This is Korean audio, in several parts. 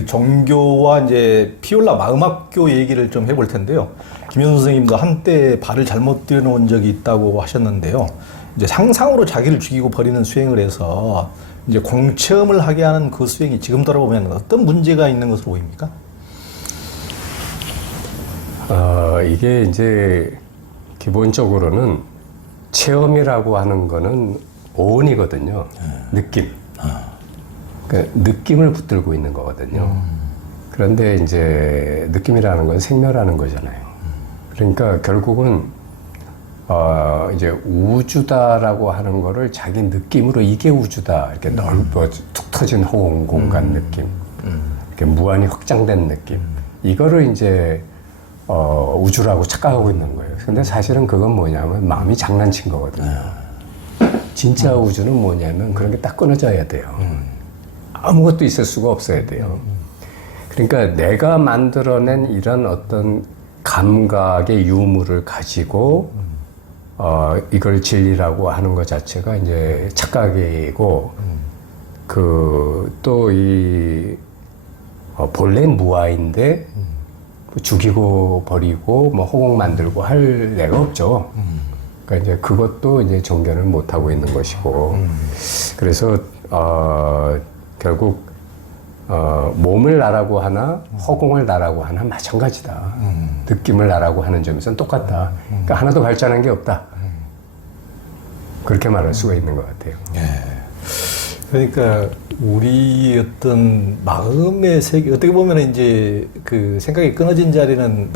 그 종교와 이제 피올라 마음학교 얘기를 좀 해볼 텐데요. 김현수 선생님도 한때 발을 잘못 들여놓은 적이 있다고 하셨는데요. 이제 상상으로 자기를 죽이고 버리는 수행을 해서 이제 공체험을 하게 하는 그 수행이 지금 돌아보면 어떤 문제가 있는 것으로 보입니까? 이게 이제 기본적으로는 체험이라고 하는 거는 오온이거든요. 느낌. 그러니까 느낌을 붙들고 있는 거거든요. 그런데 이제 느낌이라는 건 생멸하는 거잖아요. 그러니까 결국은 이제 우주다라고 하는 거를 자기 느낌으로 이게 우주다. 이렇게 넓어 툭 터진 호응 공간 느낌. 이렇게 무한히 확장된 느낌. 이거를 이제 우주라고 착각하고 있는 거예요. 근데 사실은 그건 뭐냐면 마음이 장난친 거거든요. 진짜 우주는 뭐냐면 그런 게 딱 끊어져야 돼요. 아무것도 있을 수가 없어야 돼요. 그러니까 내가 만들어낸 이런 어떤 감각의 유무를 가지고 이걸 진리라고 하는 것 자체가 이제 착각이고 그 또 이 본래는 무아인데 죽이고 버리고 뭐 호공 만들고 할 애가 없죠. 그러니까 이제 그것도 이제 정견을 못 하고 있는 것이고 그래서 결국 몸을 나라고 하나 허공을 나라고 하나 마찬가지다. 느낌을 나라고 하는 점에서는 똑같다. 그러니까 하나도 발전한 게 없다. 그렇게 말할 수가 있는 것 같아요. 예. 그러니까 우리 어떤 마음의 세계 어떻게 보면 이제 그 생각이 끊어진 자리는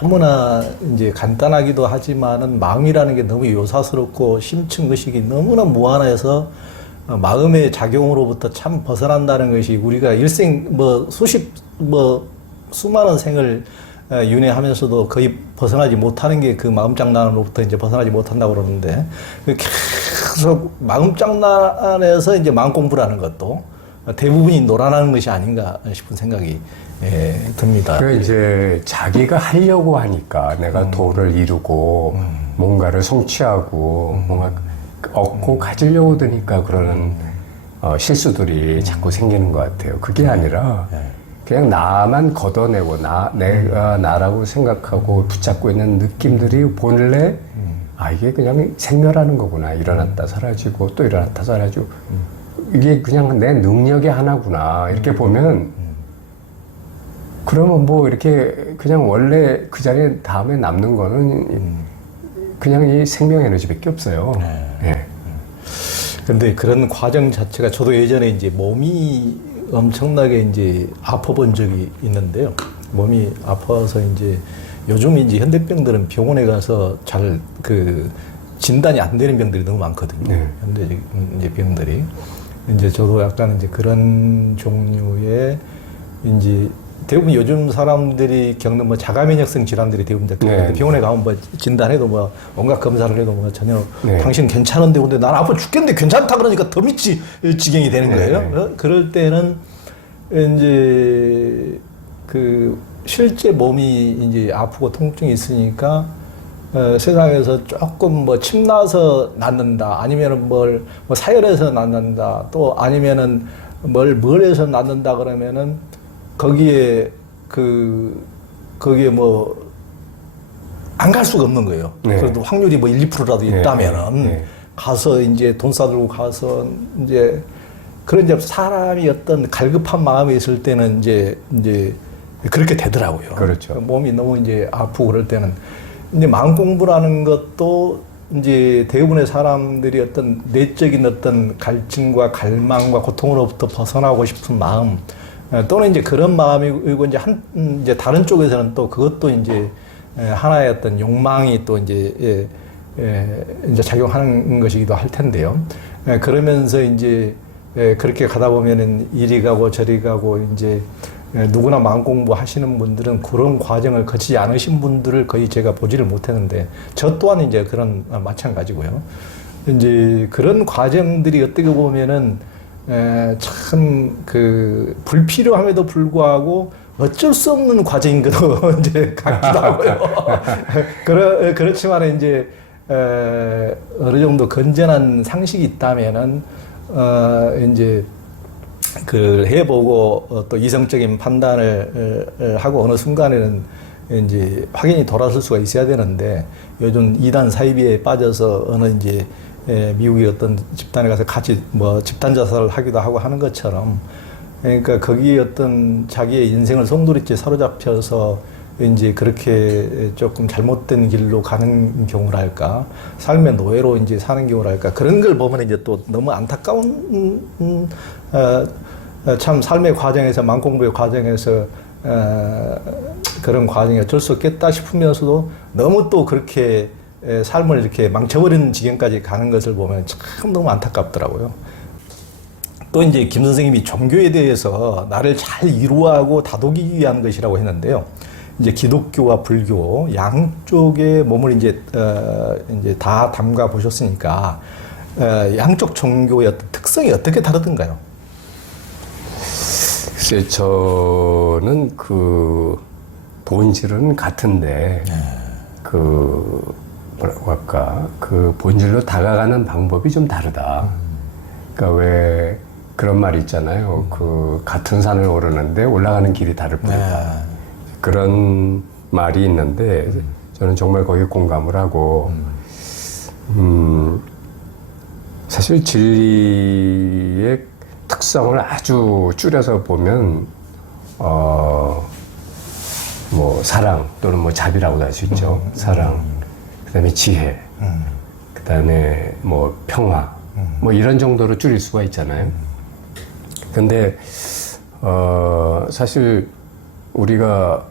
너무나 이제 간단하기도 하지만은 마음이라는 게 너무 요사스럽고 심층 의식이 너무나 무한해서 마음의 작용으로부터 참 벗어난다는 것이 우리가 일생 수많은 생을 윤회하면서도 거의 벗어나지 못하는 게 그 마음 장난으로부터 이제 벗어나지 못한다고 그러는데 계속 마음 장난에서 이제 마음 공부라는 것도 대부분이 놀아나는 것이 아닌가 싶은 생각이 듭니다. 그 이제 자기가 하려고 하니까 내가 도를 이루고 뭔가를 성취하고 뭔가 얻고 가지려고 드니까 그러는 실수들이 자꾸 생기는 것 같아요. 그게 아니라 그냥 나만 걷어내고 내가 나라고 생각하고 붙잡고 있는 느낌들이 본래 이게 그냥 생멸하는 거구나. 일어났다 사라지고 또 일어났다 사라지고 이게 그냥 내 능력의 하나구나. 이렇게 보면 그러면 뭐 이렇게 그냥 원래 그 자리에 다음에 남는 거는 그냥 이 생명 에너지밖에 없어요. 네. 근데 그런 과정 자체가 저도 예전에 이제 몸이 엄청나게 이제 아파본 적이 있는데요. 몸이 아파서 이제 요즘 이제 현대병들은 병원에 가서 잘 그 진단이 안 되는 병들이 너무 많거든요. 현대 이제 병들이. 이제 저도 약간 이제 그런 종류의 이제 대부분 요즘 사람들이 겪는 뭐 자가면역성 질환들이 대부분 병원에 가면 뭐 진단해도 뭐 온갖 검사를 해도 뭐 전혀 당신 괜찮은데 근데 난 아파 죽겠는데 괜찮다 그러니까 더 미치 지경이 되는 거예요. 그럴 때는 이제 그 실제 몸이 이제 아프고 통증이 있으니까 세상에서 조금 뭐 침나서 낫는다 아니면은 뭐 사열해서 낫는다 또 아니면은 뭘 해서 낫는다 그러면은 거기에 뭐 안 갈 수가 없는 거예요. 그래도 확률이 뭐 1, 2%라도 있다면은 가서 이제 돈 싸들고 가서 이제 그런 이제 사람이 어떤 갈급한 마음이 있을 때는 이제 그렇게 되더라고요. 그렇죠. 몸이 너무 이제 아프고 그럴 때는 이제 마음 공부라는 것도 이제 대부분의 사람들이 어떤 내적인 어떤 갈증과 갈망과 고통으로부터 벗어나고 싶은 마음 또는 이제 그런 마음이고 이제 다른 쪽에서는 또 그것도 이제 하나의 어떤 욕망이 또 이제 작용하는 것이기도 할 텐데요. 그러면서 이제 그렇게 가다 보면은 이리 가고 저리 가고 이제 누구나 마음 공부 하시는 분들은 그런 과정을 거치지 않으신 분들을 거의 제가 보지를 못했는데 저 또한 이제 그런 마찬가지고요. 이제 그런 과정들이 어떻게 보면은 참 그 불필요함에도 불구하고 어쩔 수 없는 과정인 것도 이제 같기도 하고요. 그렇지만 이제 어느 정도 건전한 상식이 있다면은 이제 그 해보고 또 이성적인 판단을 하고 어느 순간에는 이제 확연히 돌아설 수가 있어야 되는데 요즘 이단 사이비에 빠져서 어느 이제 미국의 어떤 집단에 가서 같이 뭐 집단 자살을 하기도 하고 하는 것처럼 그러니까 거기에 어떤 자기의 인생을 송두리째 사로잡혀서 이제 그렇게 조금 잘못된 길로 가는 경우랄까 삶의 노예로 이제 사는 경우랄까 그런 걸 보면 이제 또 너무 안타까운 참 삶의 과정에서 만공부의 과정에서 그런 과정이 어쩔 수 없겠다 싶으면서도 너무 또 그렇게 삶을 이렇게 망쳐버리는 지경까지 가는 것을 보면 참 너무 안타깝더라고요. 또 이제 김 선생님이 종교에 대해서 나를 잘 이루하고 다독이기 위한 것이라고 했는데요. 이제 기독교와 불교 양쪽의 몸을 이제 다 담가 보셨으니까 양쪽 종교의 어떤 특성이 어떻게 다르던가요? 글쎄, 저는 그 본질은 같은데 그 뭐라고 할까 그 본질로 다가가는 방법이 좀 다르다. 그러니까 왜 그런 말이 있잖아요. 그 같은 산을 오르는데 올라가는 길이 다를 뿐이다. 그런 말이 있는데 저는 정말 거기에 공감을 하고 사실 진리의 특성을 아주 줄여서 보면 뭐 사랑 또는 뭐 자비라고도 할 수 있죠. 사랑, 그다음에 지혜, 그다음에 뭐 평화, 뭐 이런 정도로 줄일 수가 있잖아요. 근데 사실 우리가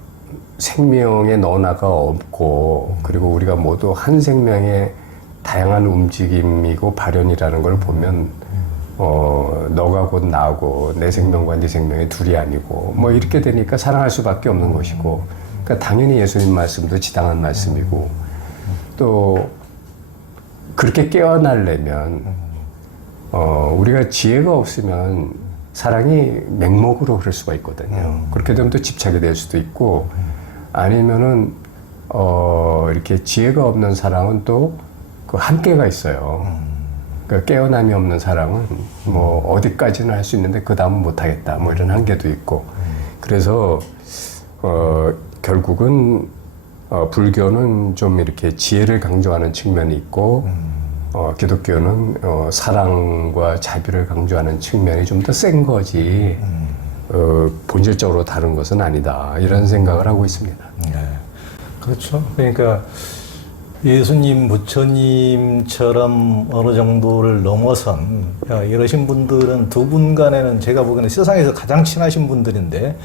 생명의 너나가 없고 그리고 우리가 모두 한 생명의 다양한 움직임이고 발현이라는 걸 보면 너가 곧 나고 내 생명과 네 생명이 둘이 아니고 뭐 이렇게 되니까 사랑할 수밖에 없는 것이고 그러니까 당연히 예수님 말씀도 지당한 말씀이고 또 그렇게 깨어나려면 우리가 지혜가 없으면 사랑이 맹목으로 흐를 수가 있거든요. 그렇게 되면 또 집착이 될 수도 있고 아니면은 이렇게 지혜가 없는 사랑은 또 그 한계가 있어요. 그러니까 깨어남이 없는 사랑은 뭐 어디까지는 할 수 있는데 그 다음은 못하겠다 뭐 이런 한계도 있고 그래서 결국은 불교는 좀 이렇게 지혜를 강조하는 측면이 있고 기독교는 사랑과 자비를 강조하는 측면이 좀 더 센 거지 본질적으로 다른 것은 아니다 이런 생각을 하고 있습니다. 네. 그렇죠. 그러니까 예수님, 부처님처럼 어느 정도를 넘어선 이러신 분들은 두 분 간에는 제가 보기에는 세상에서 가장 친하신 분들인데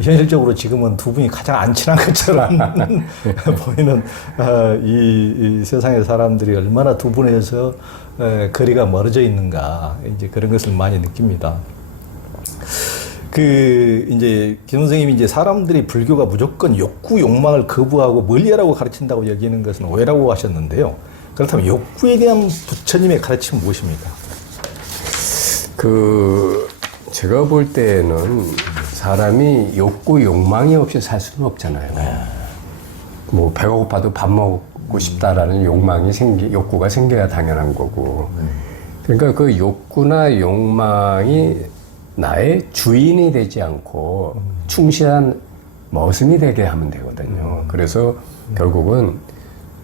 현실적으로 지금은 두 분이 가장 안 친한 것처럼 보이는 이 세상의 사람들이 얼마나 두 분에서 거리가 멀어져 있는가 이제 그런 것을 많이 느낍니다. 이제, 김 선생님이 이제 사람들이 불교가 무조건 욕구, 욕망을 거부하고 멀리하라고 가르친다고 여기는 것은 오해라고 하셨는데요. 그렇다면 욕구에 대한 부처님의 가르침은 무엇입니까? 제가 볼 때는 사람이 욕구, 욕망이 없이 살 수는 없잖아요. 뭐, 배가 고파도 밥 먹고 싶다라는 욕구가 생겨야 당연한 거고. 그러니까 그 욕구나 욕망이 나의 주인이 되지 않고 충실한 머슴이 되게 하면 되거든요. 그래서 결국은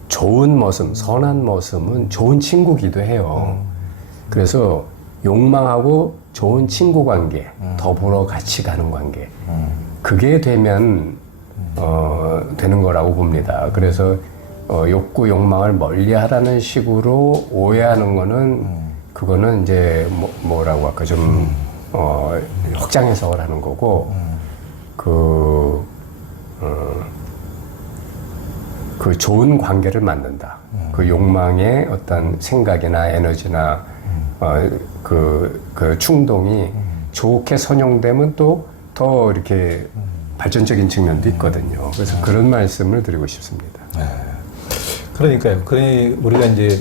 좋은 머슴, 선한 머슴은 좋은 친구기도 해요. 그래서 욕망하고 좋은 친구 관계, 더불어 같이 가는 관계, 그게 되면 되는 거라고 봅니다. 그래서 욕구, 욕망을 멀리하라는 식으로 오해하는 거는 그거는 이제 뭐라고 할까 좀 확장 해석을 하는 거고, 그 좋은 관계를 만든다. 그 욕망의 어떤 생각이나 에너지나, 그 충동이 좋게 선용되면 또 더 이렇게 발전적인 측면도 있거든요. 그래서 그런 말씀을 드리고 싶습니다. 그러니까요. 우리가 이제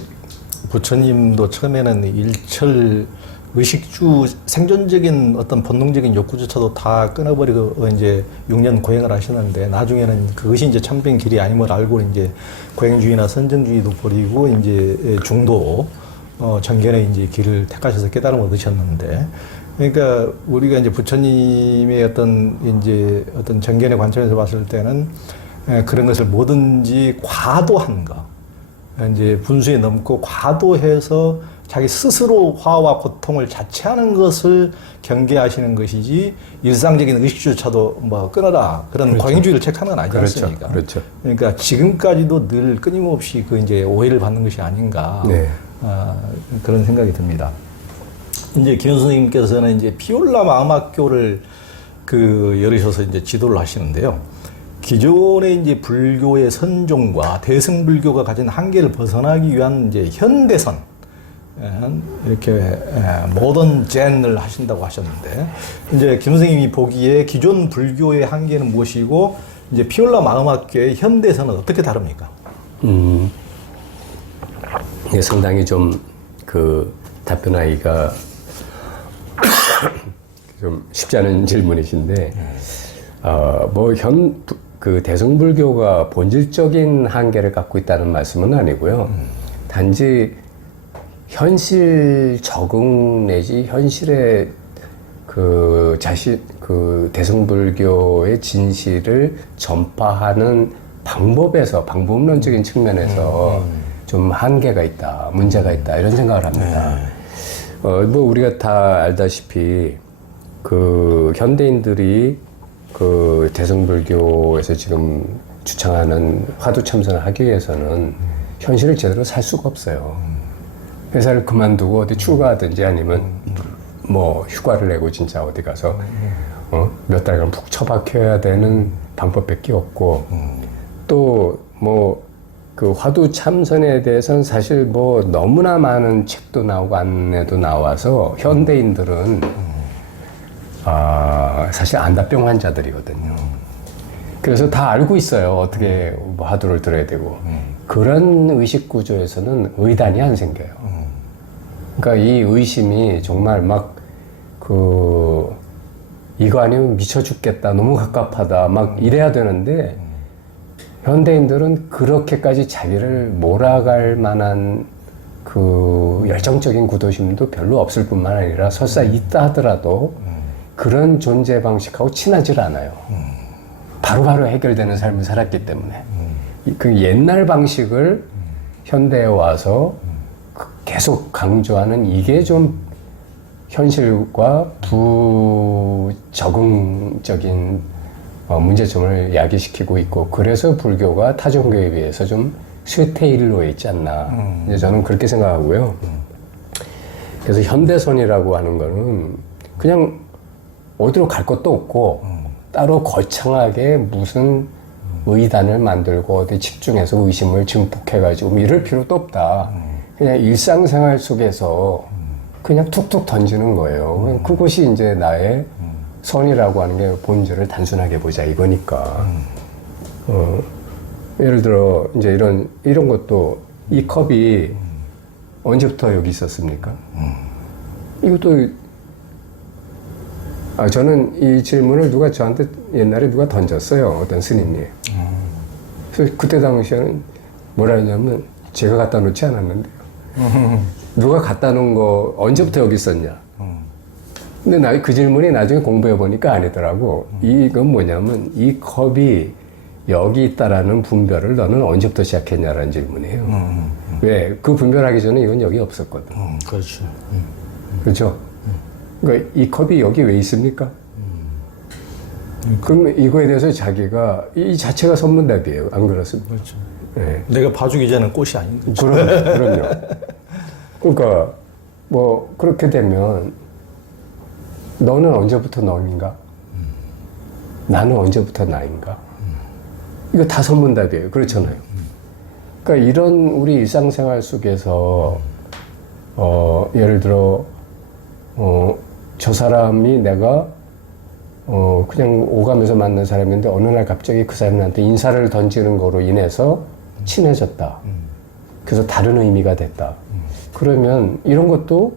부처님도 처음에는 일철 의식주 생존적인 어떤 본능적인 욕구조차도 다 끊어버리고 이제 6년 고행을 하셨는데 나중에는 그것이 이제 참된 길이 아님을 알고 이제 고행주의나 선정주의도 버리고 이제 중도 정견의 이제 길을 택하셔서 깨달음을 얻으셨는데 그러니까 우리가 이제 부처님의 어떤 정견의 관점에서 봤을 때는 그런 것을 뭐든지 과도한 거, 이제 분수에 넘고 과도해서 자기 스스로 화와 고통을 자체하는 것을 경계하시는 것이지 일상적인 의식조차도 뭐 끊어라 그런 그렇죠. 광행주의를 책하는 건 아니지 그렇죠. 않습니까? 그렇죠. 그러니까 지금까지도 늘 끊임없이 그 이제 오해를 받는 것이 아닌가 네. 그런 생각이 듭니다. 이제 김 선생님께서는 이제 피올라 마음학교를 열으셔서 이제 지도를 하시는데요. 기존의 이제 불교의 선종과 대승불교가 가진 한계를 벗어나기 위한 이제 현대선, 이렇게 모던 젠을 하신다고 하셨는데, 이제 김 선생님이 보기에 기존 불교의 한계는 무엇이고, 이제 피올라 마음학교의 현대선은 어떻게 다릅니까? 이게 상당히 좀 답변하기가 좀 쉽지 않은 질문이신데, 대승불교가 본질적인 한계를 갖고 있다는 말씀은 아니고요. 단지 현실 적응 내지 현실의 대승불교의 진실을 전파하는 방법론적인 측면에서 좀 한계가 있다, 문제가 있다, 이런 생각을 합니다. 우리가 다 알다시피, 현대인들이 대승불교에서 지금 주창하는 화두 참선을 하기 위해서는 현실을 제대로 살 수가 없어요. 회사를 그만두고 어디 출가하든지 아니면 뭐 휴가를 내고 진짜 어디 가서 몇 달간 푹 처박혀야 되는 방법밖에 없고, 또 화두 참선에 대해서는 사실 너무나 많은 책도 나오고 안내도 나와서 현대인들은 사실 안다병 환자들이거든요. 그래서 다 알고 있어요. 어떻게 화두를 들어야 되고. 그런 의식 구조에서는 의단이 안 생겨요. 그러니까 이 의심이 정말 이거 아니면 미쳐 죽겠다, 너무 갑갑하다, 이래야 되는데, 현대인들은 그렇게까지 자기를 몰아갈 만한 열정적인 구도심도 별로 없을 뿐만 아니라 설사 있다 하더라도 그런 존재 방식하고 친하질 않아요. 바로바로 해결되는 삶을 살았기 때문에. 그 옛날 방식을 현대에 와서 계속 강조하는 이게 좀 현실과 부적응적인 문제점을 야기시키고 있고, 그래서 불교가 타 종교에 비해서 좀 쇠퇴일로에 있지 않나. 이제 저는 그렇게 생각하고요. 그래서 현대선이라고 하는 거는 그냥 어디로 갈 것도 없고, 따로 거창하게 무슨 의단을 만들고 어디 집중해서 의심을 증폭해가지고 이럴 필요도 없다. 그냥 일상생활 속에서 그냥 툭툭 던지는 거예요. 그것이 이제 나의 선이라고 하는 게 본질을 단순하게 보자 이거니까. 예를 들어 이제 이런 것도, 이 컵이 언제부터 여기 있었습니까? 이것도 저는 이 질문을 저한테 옛날에 누가 던졌어요. 어떤 스님이. 그래서 그때 당시에는 뭐라 했냐면, 제가 갖다 놓지 않았는데요. 누가 갖다 놓은 거 언제부터 여기 있었냐? 근데 그 질문이 나중에 공부해보니까 아니더라고. 이건 뭐냐면, 이 컵이 여기 있다라는 분별을 너는 언제부터 시작했냐라는 질문이에요. 왜? 그 분별하기 전에 이건 여기 없었거든. 그렇죠. 그렇죠? 그러니까 이 컵이 여기 왜 있습니까? 그러면 이거에 대해서 자기가 이 자체가 선문답이에요. 안 그렇습니까? 그렇죠. 네. 내가 봐주기 전엔 꽃이 아닌 거죠. 그럼요. 그러니까 그렇게 되면 너는 언제부터 너인가? 나는 언제부터 나인가? 이거 다 선문답이에요. 그렇잖아요. 그러니까 이런 우리 일상생활 속에서 예를 들어 저 사람이 내가 그냥 오가면서 만난 사람인데 어느 날 갑자기 그 사람한테 인사를 던지는 거로 인해서 친해졌다. 그래서 다른 의미가 됐다. 그러면 이런 것도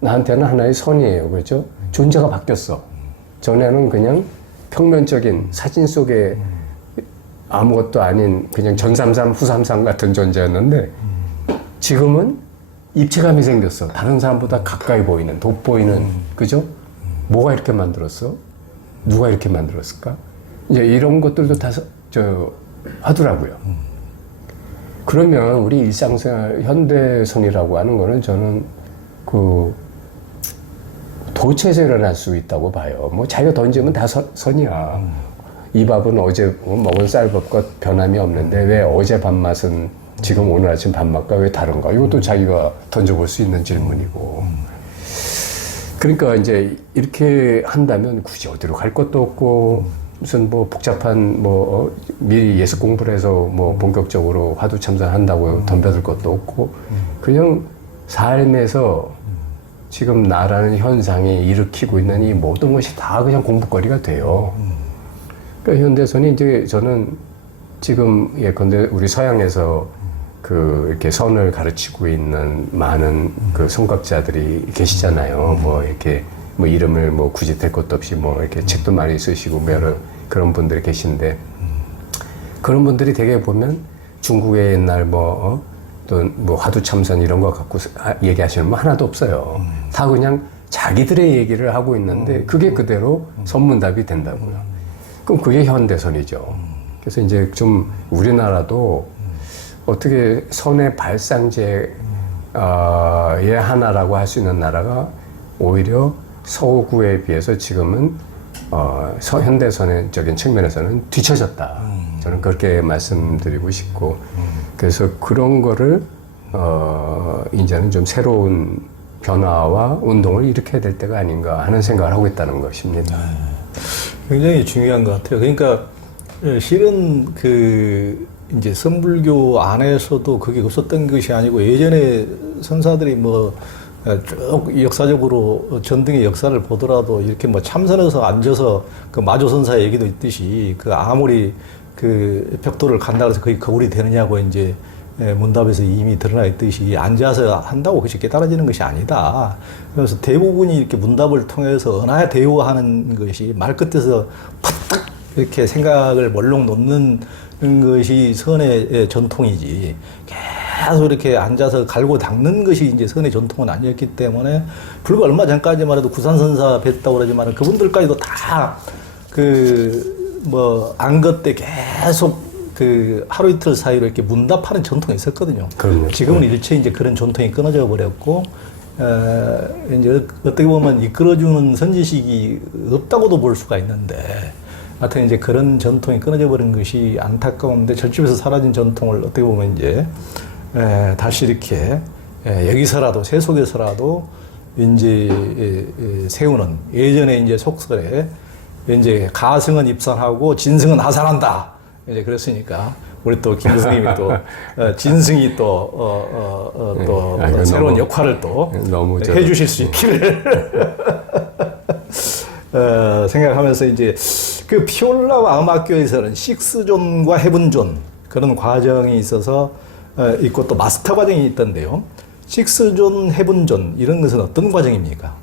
나한테는 하나의 선이에요. 그렇죠? 존재가 바뀌었어. 전에는 그냥 평면적인 사진 속에 아무것도 아닌 그냥 전삼삼 후삼삼 같은 존재였는데, 지금은 입체감이 생겼어. 다른 사람보다 가까이 보이는, 돋보이는, 그죠? 뭐가 이렇게 만들었어? 누가 이렇게 만들었을까? 이제 이런 것들도 다 하더라고요. 그러면 우리 일상생활 현대선이라고 하는 거는 저는 그 도체에서 일어날 수 있다고 봐요. 뭐 자기가 던지면 다 선이야. 이 밥은 어제 먹은 쌀밥과 변함이 없는데 왜 어제 밥맛은 지금 오늘 아침 밥맛과 왜 다른가? 이것도 자기가 던져볼 수 있는 질문이고. 그러니까 이제 이렇게 한다면 굳이 어디로 갈 것도 없고 무슨 뭐 복잡한 뭐 미리 예습 공부를 해서 뭐 본격적으로 화두 참선한다고 덤벼들 것도 없고 그냥 삶에서 지금 나라는 현상이 일으키고 있는 이 모든 것이 다 그냥 공부거리가 돼요. 그러니까 현대선이 이제 저는 지금 예컨대 우리 서양에서 그 이렇게 선을 가르치고 있는 많은 그 성각자들이 계시잖아요. 뭐 이렇게 뭐 이름을 뭐 굳이 댈 것도 없이 뭐 이렇게 책도 많이 쓰시고 뭐 여러 그런 분들이 계신데 그런 분들이 되게 보면 중국의 옛날 뭐 또 뭐 화두 참선 이런 거 갖고 얘기하시는 분 하나도 없어요. 다 그냥 자기들의 얘기를 하고 있는데 그게 그대로 선문답이 된다고요. 그럼 그게 현대선이죠. 그래서 이제 좀 우리나라도 어떻게 선의 발상제의 하나라고 할 수 있는 나라가 오히려 서구에 비해서 지금은 현대선적인 측면에서는 뒤처졌다. 저는 그렇게 말씀드리고 싶고 그래서 그런 거를 이제는 좀 새로운 변화와 운동을 일으켜야 될 때가 아닌가 하는 생각을 하고 있다는 것입니다. 굉장히 중요한 것 같아요. 그러니까 실은 그 이제 선불교 안에서도 그게 없었던 것이 아니고 예전에 선사들이 뭐 쭉 역사적으로 전등의 역사를 보더라도 이렇게 뭐 참선해서 앉아서 그 마조선사 얘기도 있듯이 그 아무리 그 벽돌을 간다 그래서 그게 거울이 되느냐고 이제 문답에서 이미 드러나 있듯이 앉아서 한다고 그것이 깨달아지는 것이 아니다. 그래서 대부분이 이렇게 문답을 통해서 은하야 대우하는 것이 말끝에서 팍팍 이렇게 생각을 몰록 놓는 것이 선의 전통이지. 계속 이렇게 앉아서 갈고 닦는 것이 이제 선의 전통은 아니었기 때문에 불과 얼마 전까지만 해도 구산선사 뵀다고 그러지만 그분들까지도 다 안것 때 계속 그 하루 이틀 사이로 이렇게 문답하는 전통이 있었거든요. 그럼요. 지금은 일체 이제 그런 전통이 끊어져 버렸고, 이제 어떻게 보면 이끌어주는 선지식이 없다고도 볼 수가 있는데, 하여튼 이제 그런 전통이 끊어져 버린 것이 안타까운데, 절집에서 사라진 전통을 어떻게 보면 이제, 다시 이렇게, 여기서라도, 세속에서라도 이제, 세우는 예전에 이제 속설에 이제 가승은 입산하고 진승은 하산한다. 이제 그랬으니까 우리 또 김 교수님이 또 진승이 또 새로운 너무, 역할을 또 너무 해주실 수 있기를 생각하면서 이제 그 피올라 음악교에서는 식스존과 헤븐존 그런 과정이 있어서 있고 또 마스터 과정이 있던데요. 식스존, 헤븐존 이런 것은 어떤 과정입니까?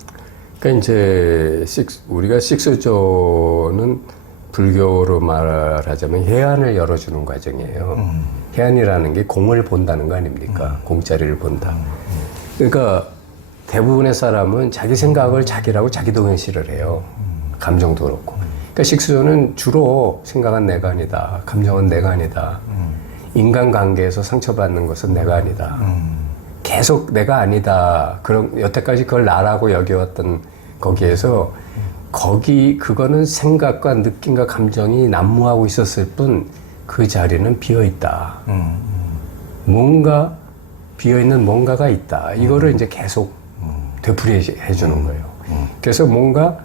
그러니까 이제 우리가 식스존은 불교로 말하자면 해안을 열어주는 과정이에요. 해안이라는 게 공을 본다는 거 아닙니까? 공짜리를 본다. 그러니까 대부분의 사람은 자기 생각을 자기라고 자기 동일시를 해요. 감정도 그렇고. 그러니까 식수조는 주로 생각은 내가 아니다. 감정은 내가 아니다. 인간관계에서 상처받는 것은 내가 아니다. 계속 내가 아니다. 그런 여태까지 그걸 나라고 여겨왔던 거기에서 그거는 생각과 느낌과 감정이 난무하고 있었을 뿐 그 자리는 비어있다. 뭔가 비어있는 뭔가가 있다. 이거를 이제 계속 되풀이해 주는 거예요. 그래서 뭔가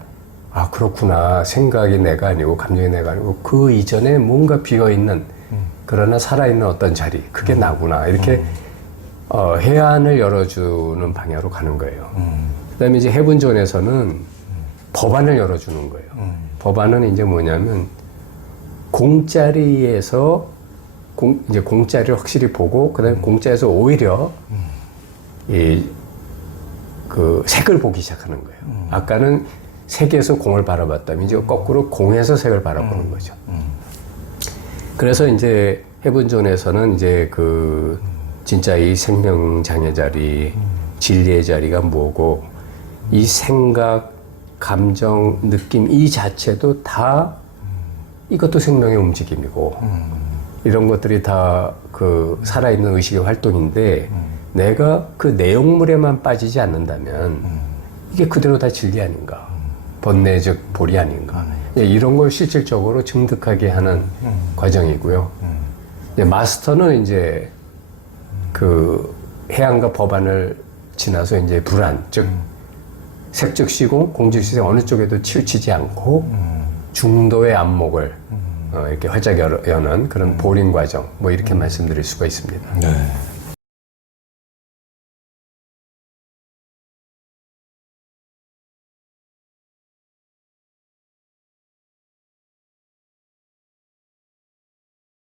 그렇구나. 생각이 내가 아니고 감정이 내가 아니고 그 이전에 뭔가 비어있는 그러나 살아있는 어떤 자리. 그게 나구나. 이렇게 해안을 열어주는 방향으로 가는 거예요. 그다음에 이제 해분존에서는 법안을 열어주는 거예요. 법안은 이제 뭐냐면 공짜리에서 이제 공짜리를 확실히 보고 그다음에 공짜에서 오히려 그 색을 보기 시작하는 거예요. 아까는 색에서 공을 바라봤다면 이제 거꾸로 공에서 색을 바라보는 거죠. 그래서 이제 해분존에서는 이제 그 진짜 이 생명장의 자리, 진리의 자리가 뭐고 이 생각 감정, 느낌 이 자체도 다 이것도 생명의 움직임이고 이런 것들이 다 그 살아있는 의식의 활동인데 내가 그 내용물에만 빠지지 않는다면 이게 그대로 다 진리 아닌가, 번뇌 즉 보리 아닌가, 이런 걸 실질적으로 증득하게 하는 과정이고요. 마스터는 이제 그 해양과 법안을 지나서 이제 불안, 즉 색즉 시공, 공즉 시생 어느 쪽에도 치우치지 않고 중도의 안목을 이렇게 활짝 여는 그런 보링 과정, 뭐 이렇게 말씀드릴 수가 있습니다. 네.